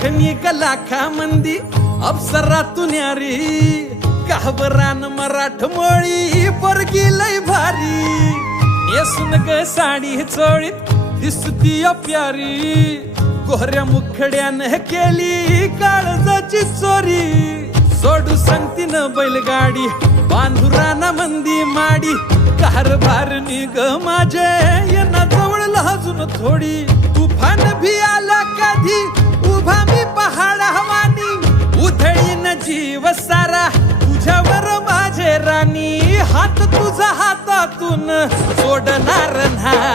लाखनी का लाखा मंदी अप्सरातून यारी काहबरान मराठमोळी पोरगी लय भारी नेसून ग साडी चोळीत दिसती प्यारी गोहऱ्या मुखड्यानं केली काळजाची चोरी सोडू सांगती न बैलगाडी बांधुराना मंदी माडी कारभार निग माझे यांना जवळ लाजून थोडी तुफान भी आला कधी उभा मी पहाड हवानी उधळीन जीव सारा तुझ्यावर माझे राणी हात तुझा हातातून सोडणार नाही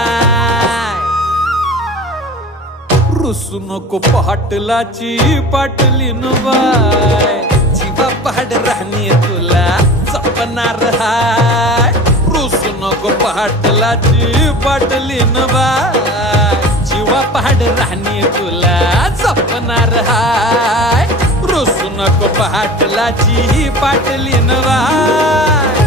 रुसू नको पाटलाची पाटलीन बाय जीवा पहाड राणी तुला जपणार हाय रुसू नको पाटलाची पाटलीन बाय जीवा पहाड राणी तुला जपणार हाय रुसू नको पाटलाची पाटलीन बाय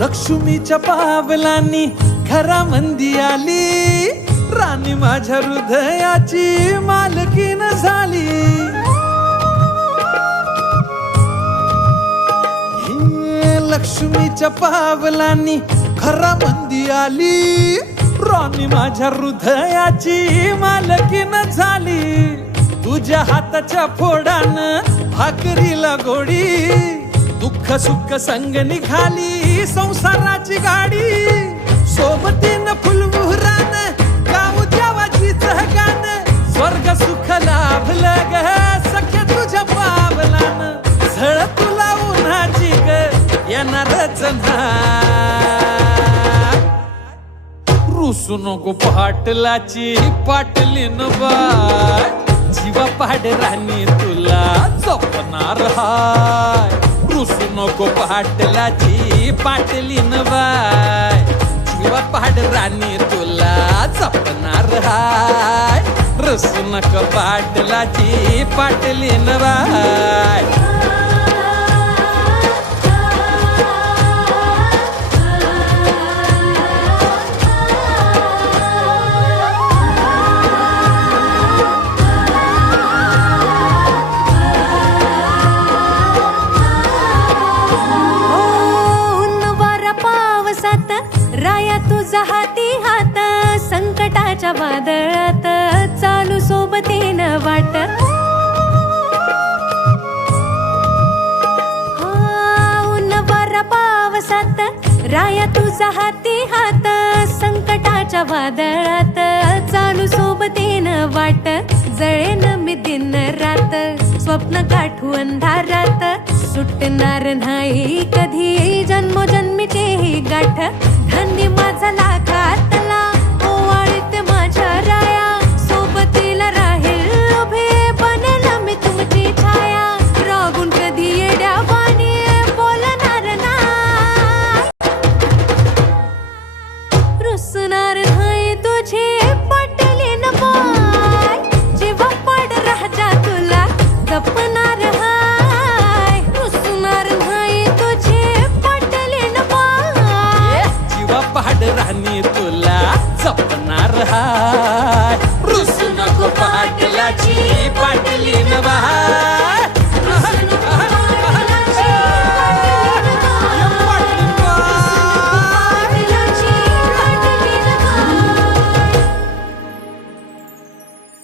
लक्ष्मीच्या पावलांनी घरामंदी आली राणी माझ्या हृदयाची मालकीन झाली लक्ष्मीच्या पावलांनी घरामंदी आली राणी माझ्या हृदयाची मालकीन झाली तुझ्या हाताच्या फोडानं भाकरीला गोडी दुःख सुख संग निघाली संसाराची गाडी सोबतीनं फुलमुहरान गाऊ देवाची गान स्वर्ग सुख लाभलं ग सख्या तुझ्या पावलान झळ तुला उन्हाची ग येणारच रुसू नको पाटलाची पाटलीन बाय जीवा पहाड राणी तुला जपणार हाय रुसू नको पाटलाची पाटलीन बाय जीवा पहाड राणी तुला जपणार हाय रुसू नको पाटलाची पाटलीन बाय तुझा हाती हात संकटाच्या वादळात चालू सोबतीनं वाट ऊन वारा पावसात राया तुझा हाती हात संकटाच्या वादळात चालू सोबतीनं वाट जळेन मी दिन रात स्वप्न गाठू अंधारात सुटणार नाही कधी जन्मोजन्मीची ही गाठ धनी माझा लाखातला